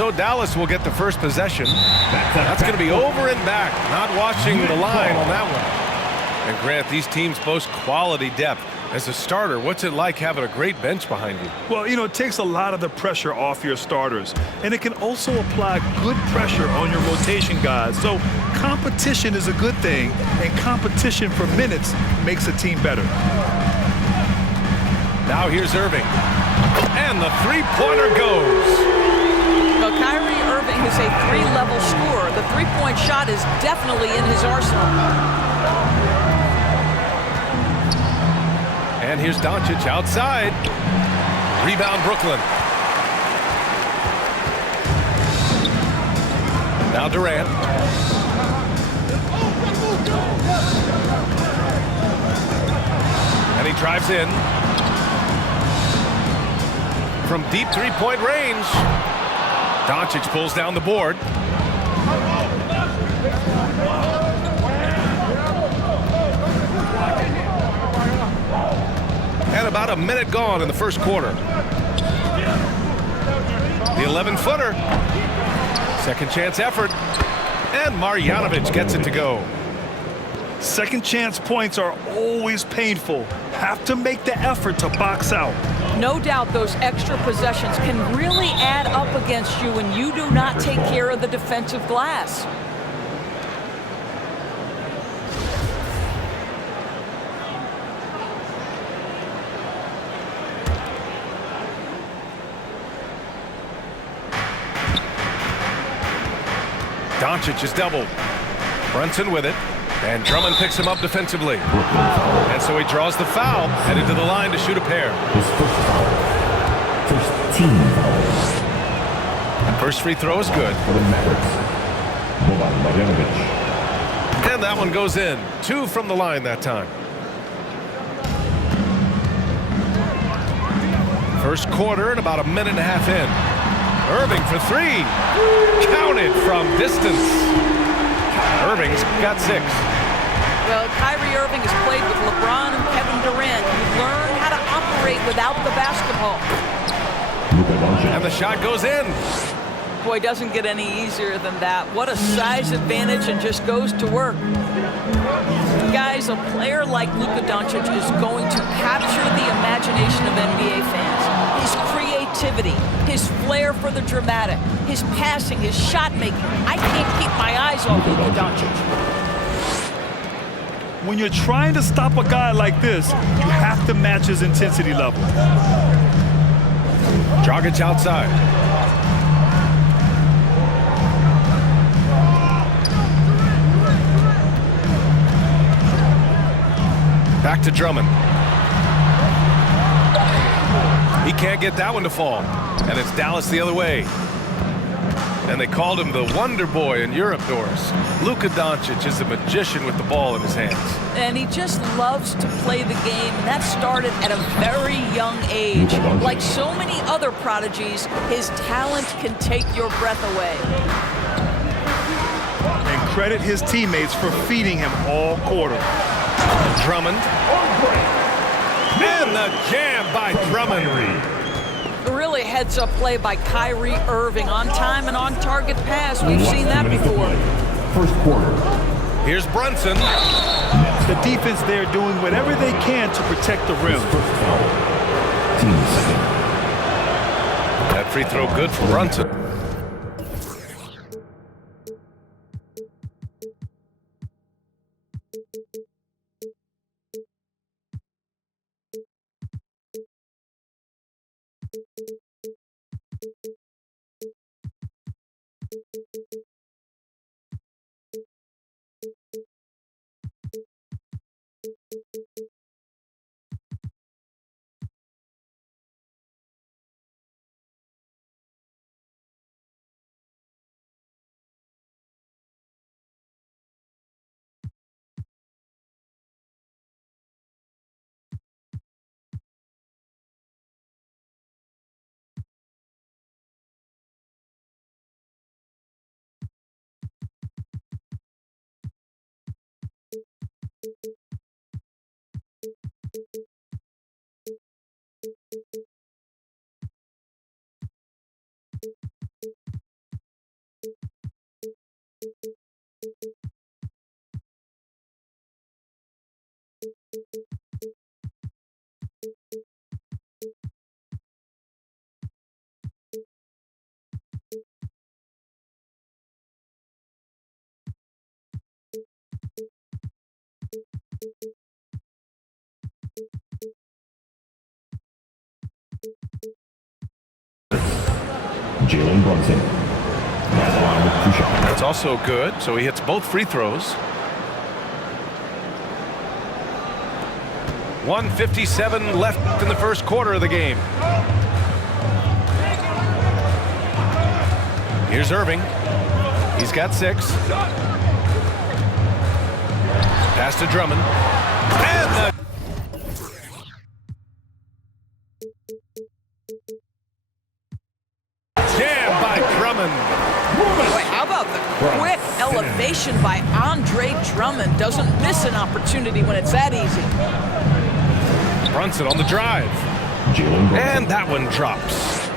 So Dallas will get the first possession. That's going to be over and back. Not watching the line on that one. And Grant, these teams boast quality depth. As a starter, what's it like having a great bench behind you? Well, you know, it takes a lot of the pressure off your starters. And it can also apply good pressure on your rotation guys. So competition is a good thing. And competition for minutes makes a team better. Now here's Irving. And the three-pointer goes. Well, Kyrie Irving is a three-level scorer. The three-point shot is definitely in his arsenal. And here's Doncic outside. Rebound Brooklyn. Now Durant. And he drives in. From deep three-point range. Doncic pulls down the board. And about a minute gone in the first quarter. The 11-footer. Second chance effort. And Marjanovic gets it to go. Second chance points are always painful. Have to make the effort to box out. No doubt those extra possessions can really add up against you when you do not take care of the defensive glass. Doncic is doubled. Brunson with it. And Drummond picks him up defensively. And so he draws the foul, headed to the line to shoot a pair. His first foul. First team foul. And first free throw is good. For the Mavericks, Marjanovic. And that one goes in. 2 from the line that time. First quarter and about a minute and a half in. Irving for 3. Counted from distance. Irving's got 6. Well, Kyrie Irving has played with LeBron and Kevin Durant. He learned how to operate without the basketball. And the shot goes in. Boy, doesn't get any easier than that. What a size advantage, and just goes to work. Guys, a player like Luka Doncic is going to capture the imagination of NBA fans. His creativity, his flair for the dramatic, his passing, his shot making. I can't keep my eyes off Luka Doncic. When you're trying to stop a guy like this, you have to match his intensity level. Dragic outside. Back to Drummond. He can't get that one to fall. And it's Dallas the other way. And they called him the Wonder Boy in Europe, Doris. Luka Doncic is a magician with the ball in his hands. And he just loves to play the game, and that started at a very young age. Like so many other prodigies, his talent can take your breath away. And credit his teammates for feeding him all quarter. Drummond. And the jam by Drummond. Really heads-up play by Kyrie Irving. On time and on target pass. We've seen that before. First quarter. Here's Brunson. The defense there doing whatever they can to protect the rim. First foul. Team second. That free throw good for Brunson. Jalen Brunson. At the line with 2 shots. That's also good, so he hits both free throws. 1:57 left in the first quarter of the game. Here's Irving. He's got 6. Pass to Drummond. And the jam by Drummond. Boy, how about the quick elevation by Andre Drummond? Doesn't miss an opportunity when it's that easy. Brunson on the drive. Jalen Brunson. And that one drops.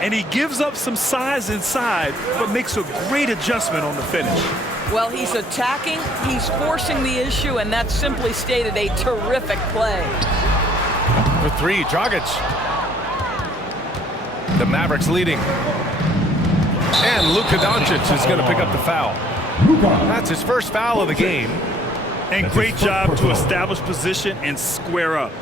And he gives up some size inside, but makes a great adjustment on the finish. Well, he's attacking, he's forcing the issue, and that's simply stated a terrific play. For 3, Dragic. The Mavericks leading. And Luka Doncic is going to pick up the foul. That's his first foul of the game. And great job to establish position and square up.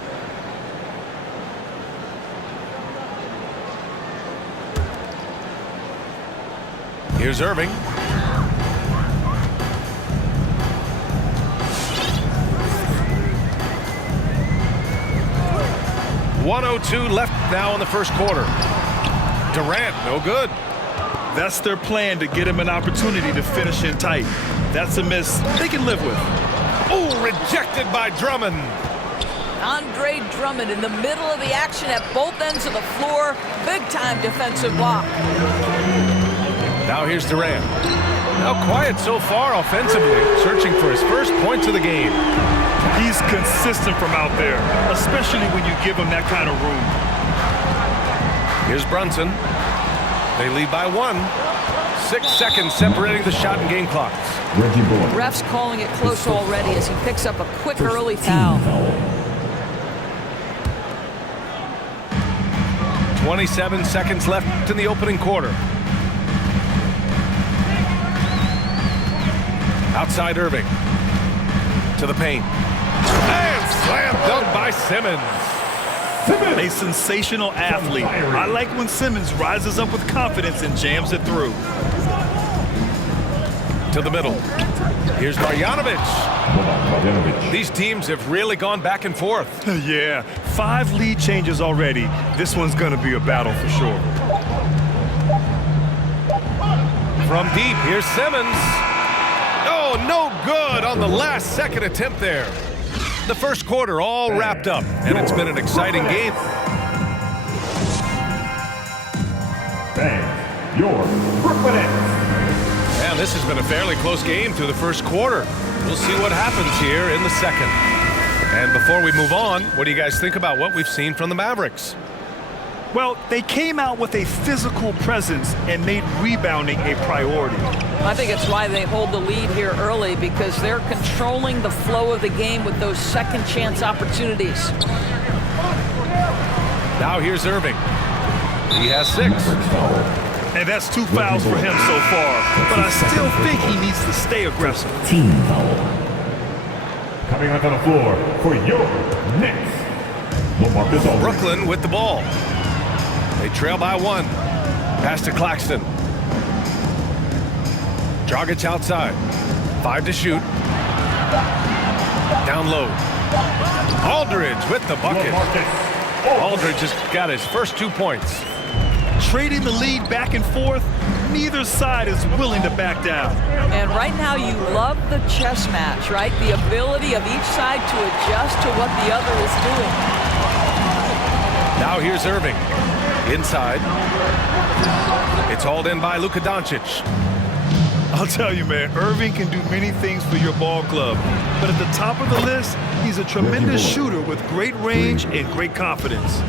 Here's Irving. .102 left now in the first quarter. Durant, no good. That's their plan, to get him an opportunity to finish in tight. That's a miss they can live with. Oh, rejected by Drummond. Andre Drummond in the middle of the action at both ends of the floor. Big-time defensive block. Now here's Durant. Now quiet so far offensively, searching for his first points of the game. He's consistent from out there, especially when you give him that kind of room. Here's Brunson. They lead by 1. 6 seconds separating the shot and game clocks. Reggie Bullock. Ref's calling it close already as he picks up a quick early foul. 27 seconds left in the opening quarter. Outside Irving. To the paint. And slam dunk by Simmons. A sensational athlete. I like when Simmons rises up with confidence and jams it through. To the middle. Here's Marjanovic. These teams have really gone back and forth. Yeah, 5 lead changes already. This one's going to be a battle for sure. From deep, here's Simmons. Oh, no good on the last second attempt there. The first quarter all wrapped up, and it's been an exciting game. Bang, your Brooklyn Nets. And this has been a fairly close game through the first quarter. We'll see what happens here in the second. And before we move on, what do you guys think about what we've seen from the Mavericks? Well, they came out with a physical presence and made rebounding a priority. I think it's why they hold the lead here early, because they're controlling the flow of the game with those second chance opportunities. Now here's Irving. He has 6. And that's 2 fouls for him so far. But I still think he needs to stay aggressive. Team foul. Coming onto the floor for your Knicks. LaMarcus Aldridge. Brooklyn with the ball. They trail by 1. Pass to Claxton. Dragic outside. 5 to shoot. Down low. Aldridge with the bucket. Aldridge has got his first 2 points. Trading the lead back and forth, neither side is willing to back down. And right now you love the chess match, right? The ability of each side to adjust to what the other is doing. Now here's Irving. Inside. It's hauled in by Luka Doncic. I'll tell you, man, Irving can do many things for your ball club. But at the top of the list, he's a tremendous shooter with great range and great confidence.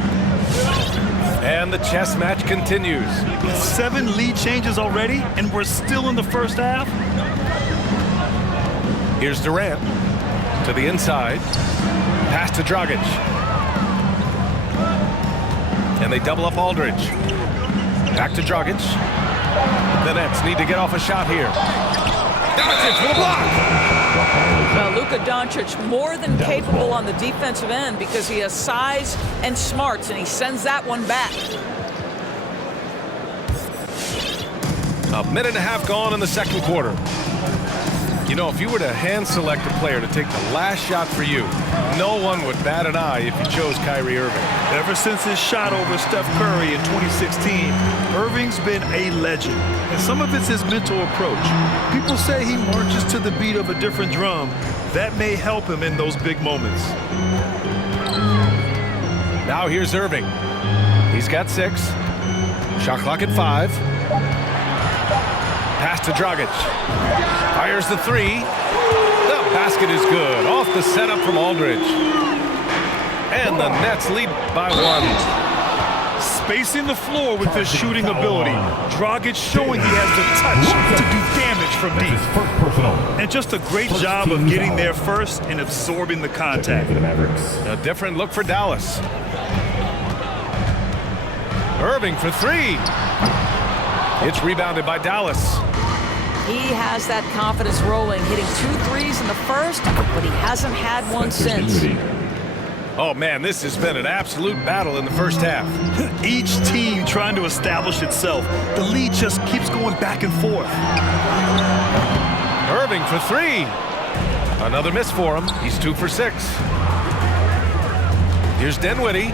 And the chess match continues. 7 lead changes already, and we're still in the first half. Here's Durant to the inside. Pass to Dragic. And they double up Aldridge. Back to Dragic. The Nets need to get off a shot here. Doncic with a block. Well, Luka Doncic more than capable on the defensive end because he has size and smarts, and he sends that one back. A minute and a half gone in the second quarter. You know, if you were to hand select a player to take the last shot for you, no one would bat an eye if you chose Kyrie Irving. Ever since his shot over Steph Curry in 2016, Irving's been a legend. And some of it's his mental approach. People say he marches to the beat of a different drum. That may help him in those big moments. Now here's Irving. He's got 6. Shot clock at 5. Pass to Dragic. Fires the 3. The basket is good. Off the setup from Aldridge. And the Nets lead by 1. Spacing the floor with his shooting ability. Dragic showing he has the touch to do damage from deep. And just a great job of getting there first and absorbing the contact. A different look for Dallas. Irving for 3. It's rebounded by Dallas. He has that confidence rolling, hitting 2 threes in the first, but he hasn't had one since. Oh, man, this has been an absolute battle in the first half. Each team trying to establish itself. The lead just keeps going back and forth. Irving for 3. Another miss for him. He's 2 for 6. Here's Dinwiddie.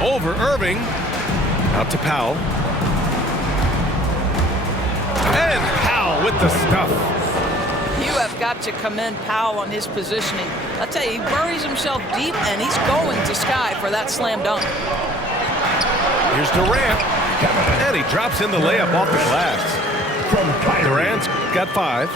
Over Irving. Out to Powell. And Powell with the stuff. You have got to commend Powell on his positioning. I'll tell you, he buries himself deep, and he's going to Sky for that slam dunk. Here's Durant. And he drops in the layup off the glass. Durant's got 5.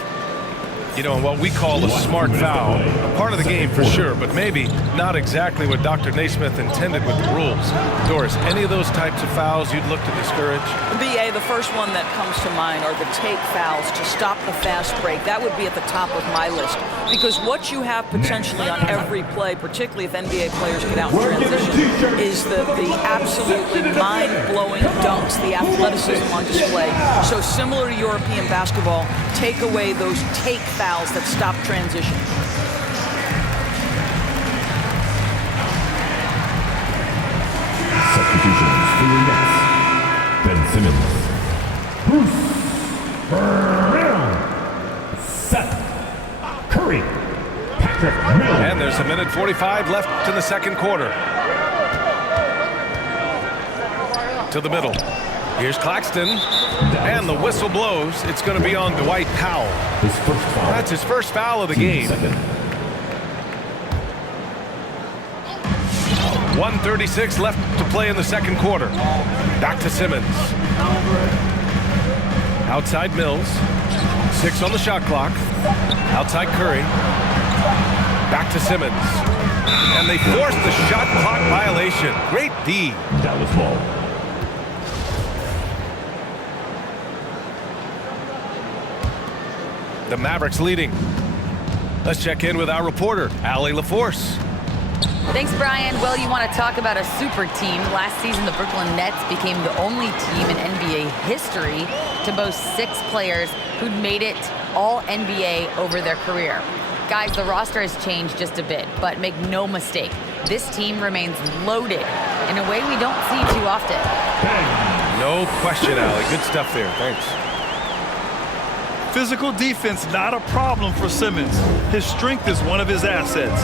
You know, what we call a smart foul. A part of the game for sure, but maybe not exactly what Dr. Naismith intended with the rules. Doris, any of those types of fouls you'd look to discourage? BA, the first one that comes to mind are the take fouls to stop the fast break. That would be at the top of my list. Because what you have potentially on every play, particularly if NBA players get out in transition, is the absolutely mind-blowing dunks, the athleticism on display. So similar to European basketball, take away those take fouls that stop transition. Substitutions for your Nets. Ben Simmons. Bruce Brown. Seth Curry. Patrick Mills. And there's a minute 45 left in the second quarter. To the middle. Here's Claxton. And the whistle blows. It's going to be on Dwight Powell. His first foul. That's his first foul of the game. 1:36 left to play in the second quarter. Back to Simmons. Outside Mills. 6 on the shot clock. Outside Curry. Back to Simmons. And they force the shot clock violation. Great D. Dallas ball. The Mavericks leading. Let's check in with our reporter, Allie LaForce. Thanks, Brian. Well, you want to talk about a super team. Last season, the Brooklyn Nets became the only team in NBA history to boast 6 players who'd made it all NBA over their career. Guys, the roster has changed just a bit, but make no mistake, this team remains loaded in a way we don't see too often. No question, Allie. Good stuff there. Thanks. Physical defense, not a problem for Simmons. His strength is one of his assets.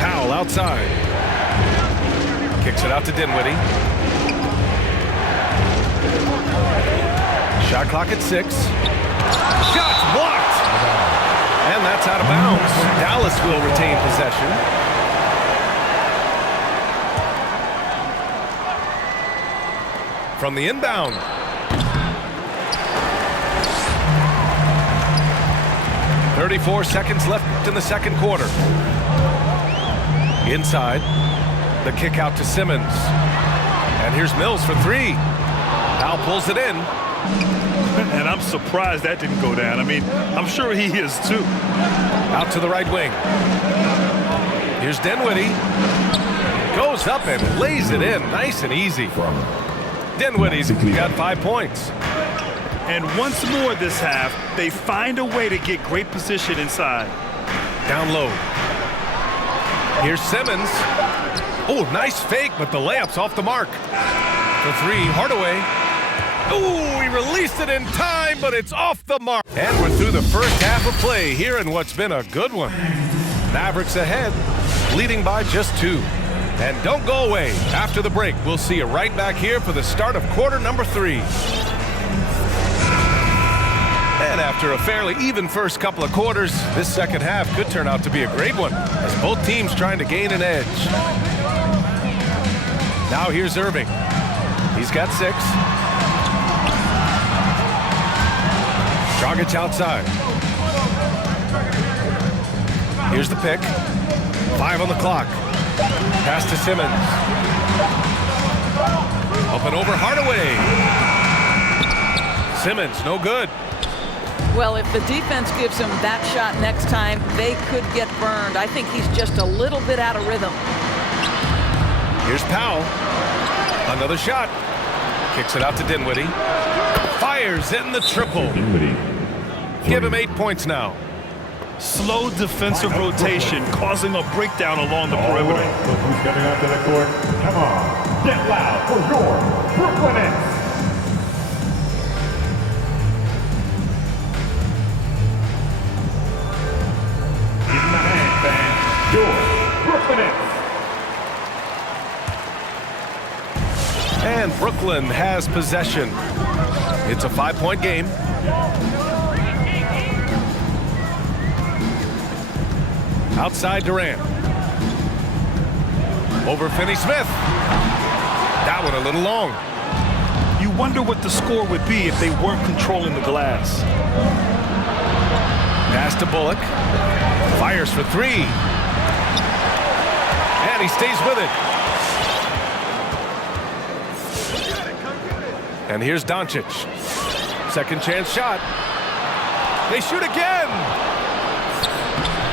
Powell outside. Kicks it out to Dinwiddie. Shot clock at 6. Shots blocked. And that's out of bounds. Dallas will retain possession. From the inbound. .34 seconds left in the second quarter. Inside. The kick out to Simmons. And here's Mills for 3. Powell pulls it in. And I'm surprised that didn't go down. I mean, I'm sure he is too. Out to the right wing. Here's Dinwiddie. Goes up and lays it in. Nice and easy. Dinwiddie's got 5 points. And once more this half, they find a way to get great position inside. Down low. Here's Simmons. Oh, nice fake, but the layup's off the mark. For three, Hardaway. Oh, he released it in time, but it's off the mark. And we're through the first half of play here in what's been a good one. Mavericks ahead, leading by just 2. And don't go away. After the break, we'll see you right back here for the start of quarter number 3. And after a fairly even first couple of quarters, this second half could turn out to be a great one as both teams trying to gain an edge. Now here's Irving. He's got 6. Dragic outside. Here's the pick. 5 on the clock. Pass to Simmons. Up and over Hardaway. Simmons, no good. Well, if the defense gives him that shot next time, they could get burned. I think he's just a little bit out of rhythm. Here's Powell. Another shot. Kicks it out to Dinwiddie. Fires in the triple. Give him 8 points now. Slow defensive rotation causing a breakdown along the perimeter. Right, look who's coming onto the court. Come on, get loud for your Brooklyn Nets. Give him a hand, fans. Your Brooklyn Nets. And Brooklyn has possession. It's a 5-point game. Outside Durant. Over Finney-Smith. That one a little long. You wonder what the score would be if they weren't controlling the glass. Pass to Bullock. Fires for 3. And he stays with it. And here's Doncic. Second chance shot. They shoot again.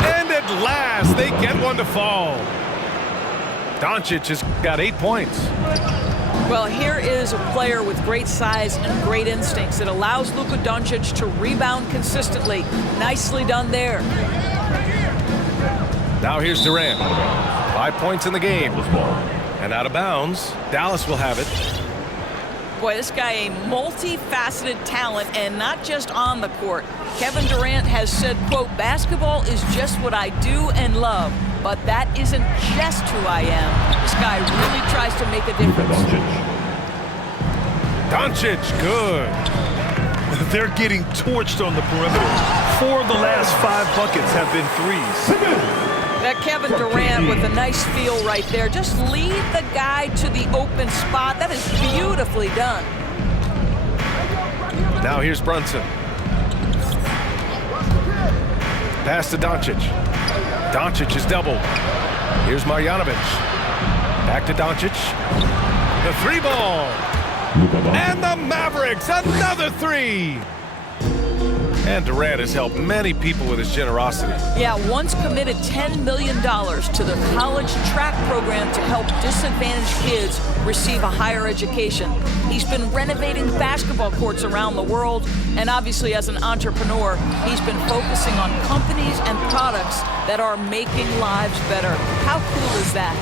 And at last, they get one to fall. Doncic has got 8 points. Well, here is a player with great size and great instincts. It allows Luka Doncic to rebound consistently. Nicely done there. Now here's Durant. 5 points in the game. And out of bounds, Dallas will have it. Boy, this guy a multifaceted talent, and not just on the court. Kevin Durant has said, quote, basketball is just what I do and love, but that isn't just who I am. This guy really tries to make a difference. Doncic, good. They're getting torched on the perimeter. 4 of the last 5 buckets have been threes. That Kevin Durant with a nice feel right there. Just lead the guy to the open spot. That is beautifully done. Now here's Brunson. Pass to Doncic. Doncic is doubled. Here's Marjanovic. Back to Doncic. The 3-ball. And the Mavericks, another 3. And Durant has helped many people with his generosity. Yeah, once committed $10 million to the college track program to help disadvantaged kids receive a higher education. He's been renovating basketball courts around the world, and obviously as an entrepreneur, he's been focusing on companies and products that are making lives better. How cool is that?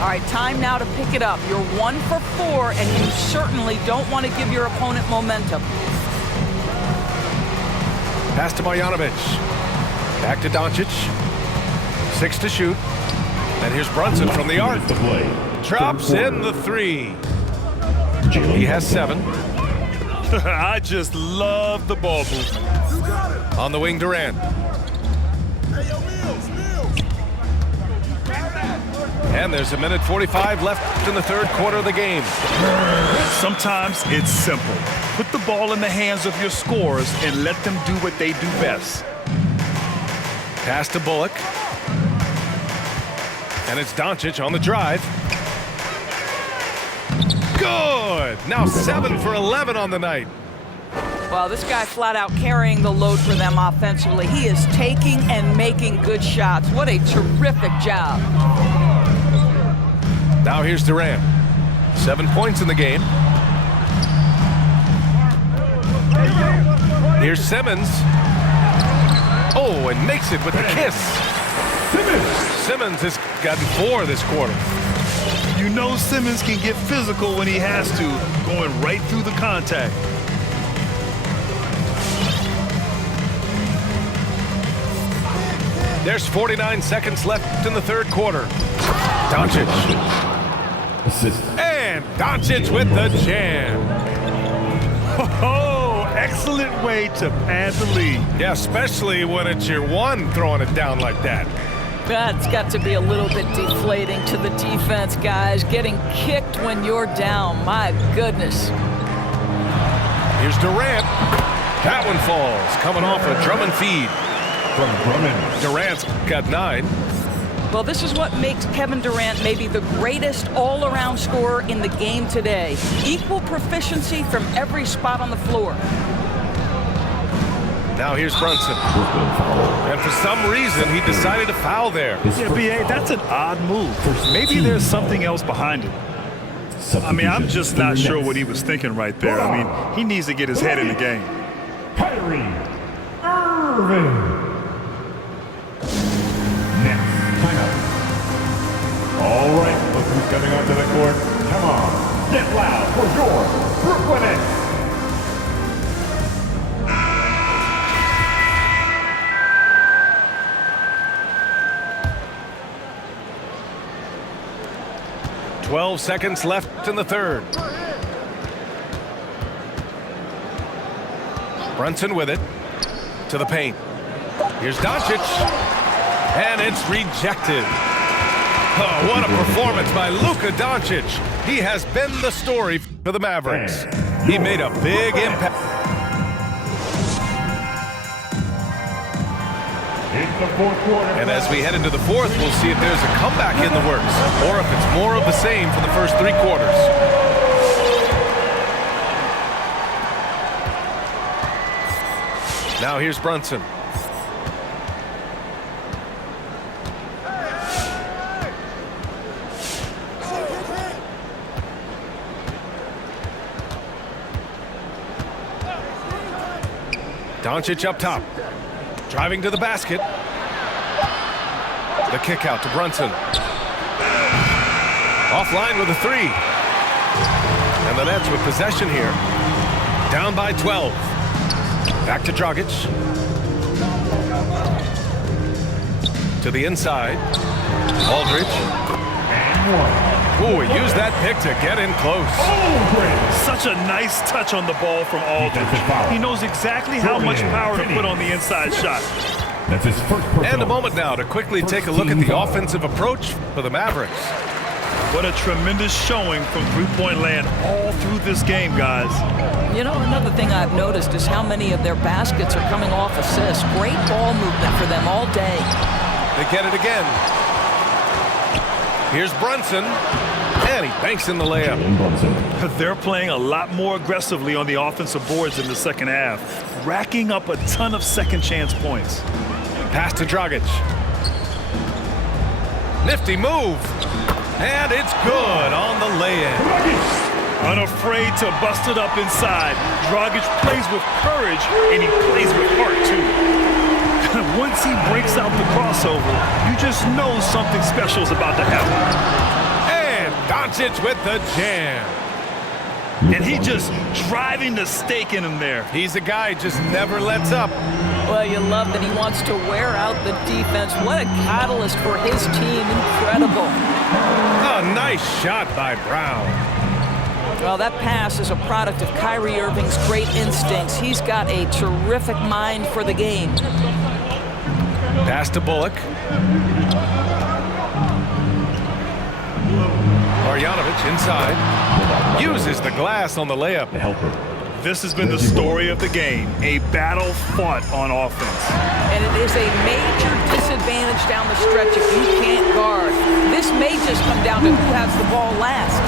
All right, time now to pick it up. You're 1 for 4, and you certainly don't want to give your opponent momentum. Pass to Marjanovic. Back to Doncic. 6 to shoot. And here's Brunson from the arc. Drops in the 3. He has 7. I just love the ball movement. On the wing, Durant. And there's a minute 45 left in the third quarter of the game. Sometimes it's simple. Put the ball in the hands of your scorers and let them do what they do best. Pass to Bullock. And it's Doncic on the drive. Good! Now 7 for 11 on the night. Well, this guy flat out carrying the load for them offensively. He is taking and making good shots. What a terrific job. Now here's Durant. 7 points in the game. Here's Simmons. Oh, and makes it with the kiss. Simmons has gotten 4 this quarter. You know Simmons can get physical when he has to, going right through the contact. There's 49 seconds left in the third quarter. Doncic. Assist. And Doncic with the jam. Oh, excellent way to pad the lead. Yeah, especially when it's your one throwing it down like that. That's got to be a little bit deflating to the defense, guys. Getting kicked when you're down. My goodness. Here's Durant. That one falls. Coming off a Drummond feed. From Drummond. Durant's got 9. Well, this is what makes Kevin Durant maybe the greatest all-around scorer in the game today. Equal proficiency from every spot on the floor. Now here's Brunson. And for some reason, he decided to foul there. Yeah, B.A., that's an odd move. Maybe there's something else behind it. I mean, I'm just not sure what he was thinking right there. I mean, he needs to get his head in the game. Kyrie Irving. Next, timeout. All right, look who's coming onto the court. Come on, get loud for your Brooklyn Nets. "12 seconds left in the third. Brunson with it to the paint. Here's Doncic, and it's rejected. Oh, what a performance by Luka Doncic. He has been the story for the Mavericks. He made a big impact. It's the fourth quarter. And as we head into the fourth, we'll see if there's a comeback in the works or if it's more of the same for the first 3 quarters. Now here's Brunson. Doncic up top. Driving to the basket. The kick out to Brunson. Offline with a 3. And the Nets with possession here. Down by 12. Back to Dragic. To the inside. Aldridge. Ooh, he used that pick to get in close. Such a nice touch on the ball from Aldridge. He knows exactly how much power to put on the inside shot. That's his first personal. And a moment now to quickly take a look at the offensive approach for the Mavericks. What a tremendous showing from three-point land all through this game, guys. You know, another thing I've noticed is how many of their baskets are coming off assists. Great ball movement for them all day. They get it again. Here's Brunson, and he banks in the layup. They're playing a lot more aggressively on the offensive boards in the second half, racking up a ton of second chance points. Pass to Dragic. Nifty move. And it's good on the lay-in. Unafraid to bust it up inside. Dragic plays with courage, and he plays with heart, too. Once he breaks out the crossover, you just know something special is about to happen. And Doncic with the jam. And he just driving the stake in him there. He's a guy who just never lets up. Well, you love that he wants to wear out the defense. What a catalyst for his team. Incredible. A nice shot by Brown. Well, that pass is a product of Kyrie Irving's great instincts. He's got a terrific mind for the game. Pass to Bullock. Marjanovic inside. Uses the glass on the layup. The helper. This has been the story of the game, a battle fought on offense. And it is a major disadvantage down the stretch if you can't guard. This may just come down to who has the ball last.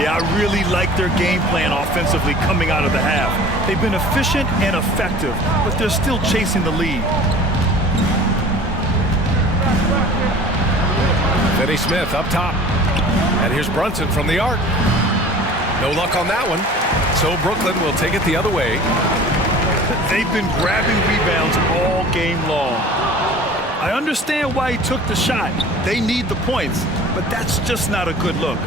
Yeah, I really like their game plan offensively coming out of the half. They've been efficient and effective, but they're still chasing the lead. Finney Smith up top. And here's Brunson from the arc. No luck on that one. So Brooklyn will take it the other way. They've been grabbing rebounds all game long. I understand why he took the shot. They need the points, but that's just not a good look.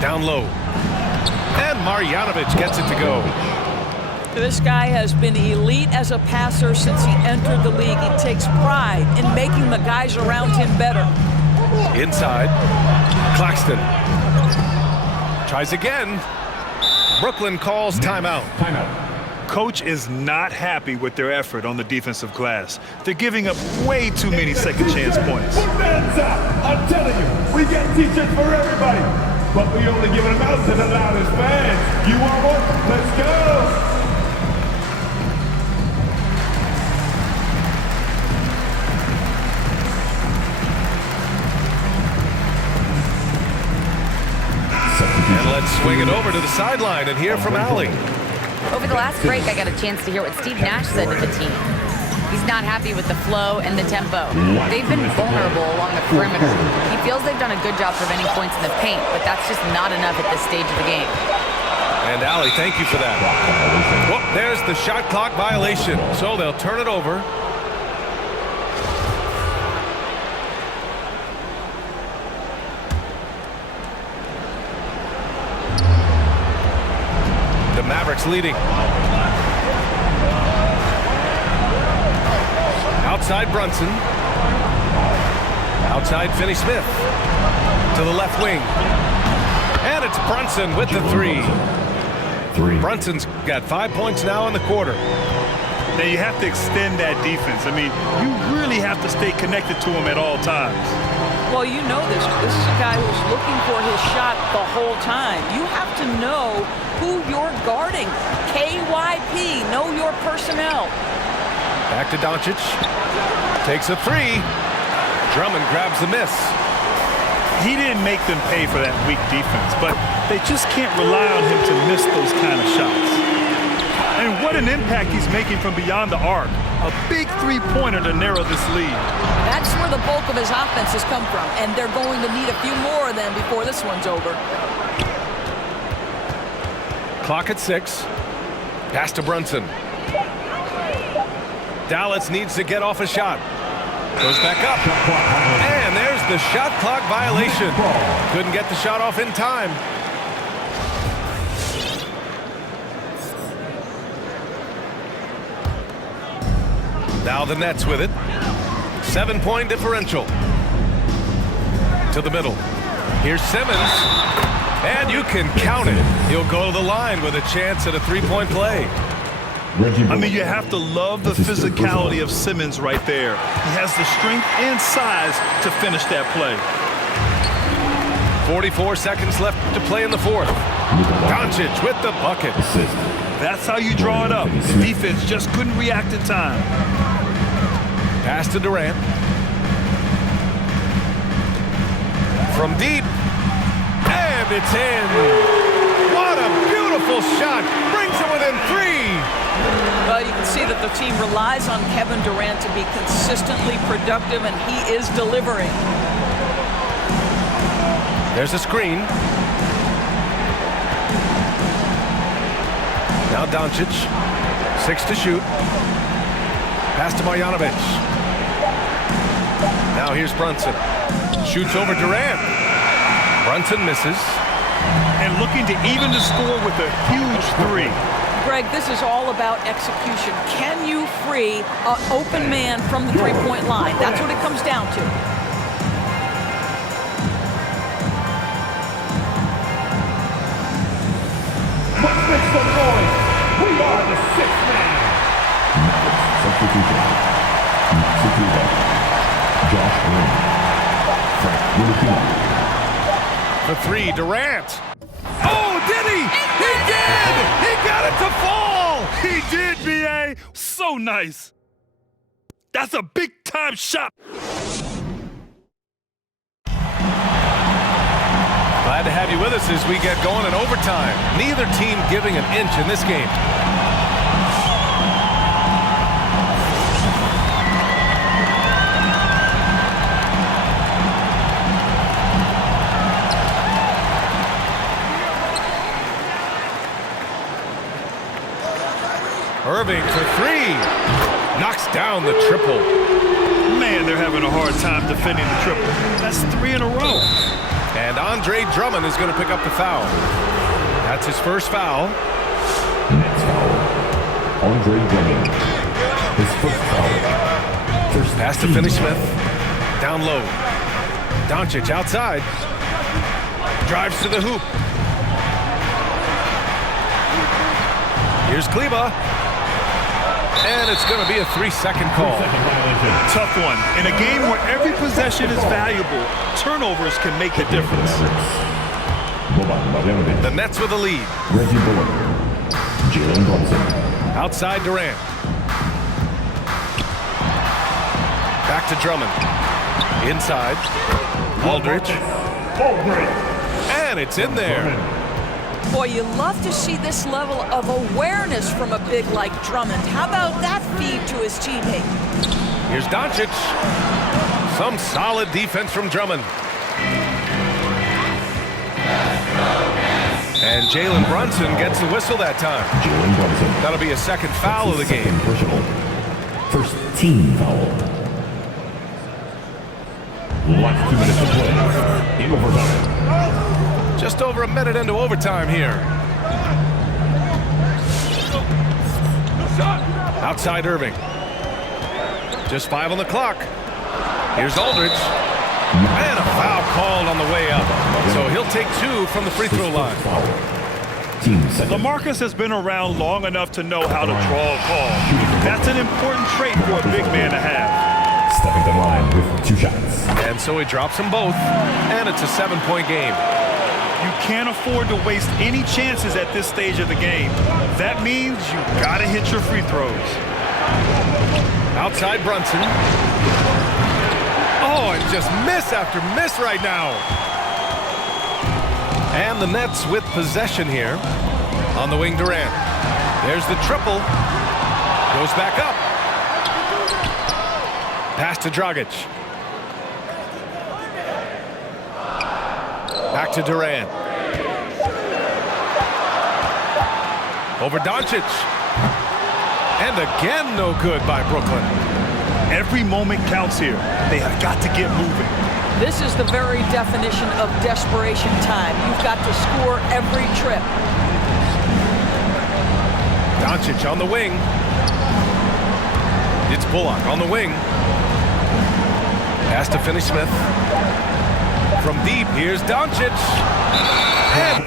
Down low. And Marjanovic gets it to go. This guy has been elite as a passer since he entered the league. He takes pride in making the guys around him better. Inside. Claxton. Tries again. Brooklyn calls timeout. Coach is not happy with their effort on the defensive glass. They're giving up way too many second chance points. Put hands up! I'm telling you, we get t-shirts for everybody. But we only give them out to the loudest fans. You want one? Let's go! And let's swing it over to the sideline and hear from Allie. Over the last break, I got a chance to hear what Steve Nash said to the team. He's not happy with the flow and the tempo. They've been vulnerable along the perimeter. He feels they've done a good job preventing points in the paint, but that's just not enough at this stage of the game. And Allie, thank you for that. Well, there's the shot clock violation. So they'll turn it over. The Mavericks leading. Outside Brunson. Outside Finney-Smith. To the left wing. And it's Brunson with the three. Brunson's got 5 points now in the quarter. Now you have to extend that defense. I mean, you really have to stay connected to him at all times. Well, you know this. This is a guy who's looking for his shot the whole time. You have to know who you're guarding. KYP, know your personnel. Back to Doncic. Takes a three. Drummond grabs the miss. He didn't make them pay for that weak defense, but they just can't rely on him to miss those kind of shots. And what an impact he's making from beyond the arc. A big three-pointer to narrow this lead. That's where the bulk of his offense has come from, and they're going to need a few more of them before this one's over. Clock at 6. Pass to Brunson. Dallas needs to get off a shot. Goes back up. And there's the shot clock violation. Couldn't get the shot off in time. Now the Nets with it. 7-point differential. To the middle. Here's Simmons. And you can count it. He'll go to the line with a chance at a three-point play. I mean, you have to love the physicality of Simmons right there. He has the strength and size to finish that play. 44 seconds left to play in the fourth. Doncic with the bucket. That's how you draw it up. The defense just couldn't react in time. Pass to Durant. From deep. And it's in. What a beautiful shot. Brings it within 3. Well, you can see that the team relies on Kevin Durant to be consistently productive, and he is delivering. There's a screen. Now Doncic. 6 to shoot. Pass to Marjanovic. Now here's Brunson. Shoots over Durant. Brunson misses. And looking to even the score with a huge three. Greg, this is all about execution. Can you free an open man from the three-point line? That's what it comes down to. Let's make some noise. We are the sixth man. Substitution. Josh Green. Frank Willoughby. For 3, Durant. Oh, did he? He did! He got it to fall! He did, B.A. So nice. That's a big-time shot. Glad to have you with us as we get going in overtime. Neither team giving an inch in this game. hard time defending the triple. That's 3 in a row. And Andre Drummond is going to pick up the foul. That's his first foul. Next foul. Andre Drummond. His first foul. First Pass to Finney-Smith. Down low. Doncic outside. Drives to the hoop. Here's Kleba. And it's going to be a 3-second call. Tough one. In a game where every possession is valuable, turnovers can make the difference. The Nets with the lead. Reggie Bullock. Jalen Brunson. Outside Durant. Back to Drummond. Inside. Aldridge. And it's in there. Boy, you love to see this level of awareness from a big like Drummond. How about that feed to his teammate? Here's Doncic. Some solid defense from Drummond. And Jalen Brunson gets the whistle that time. Jalen Brunson. That'll be a second foul of the game. Second personal. First team foul. Last 2 minutes to play. In overtime. Just over a minute into overtime here. Outside Irving. Just 5 on the clock. Here's Aldridge. And a foul called on the way up. So he'll take 2 from the free throw line. Team second. LaMarcus has been around long enough to know how to draw a call. That's an important trait for a big man to have. Stepping to the line with 2 shots. And so he drops them both. And it's a 7-point game. You can't afford to waste any chances at this stage of the game. That means you gotta hit your free throws. Outside Brunson. Oh, and just miss after miss right now. And the Nets with possession here. On the wing, Durant. There's the triple. Goes back up. Pass to Dragic. Back to Durant. Over Doncic. And again, no good by Brooklyn. Every moment counts here. They have got to get moving. This is the very definition of desperation time. You've got to score every trip. Doncic on the wing. It's Bullock on the wing. Pass to Finney-Smith. From deep, here's Doncic. And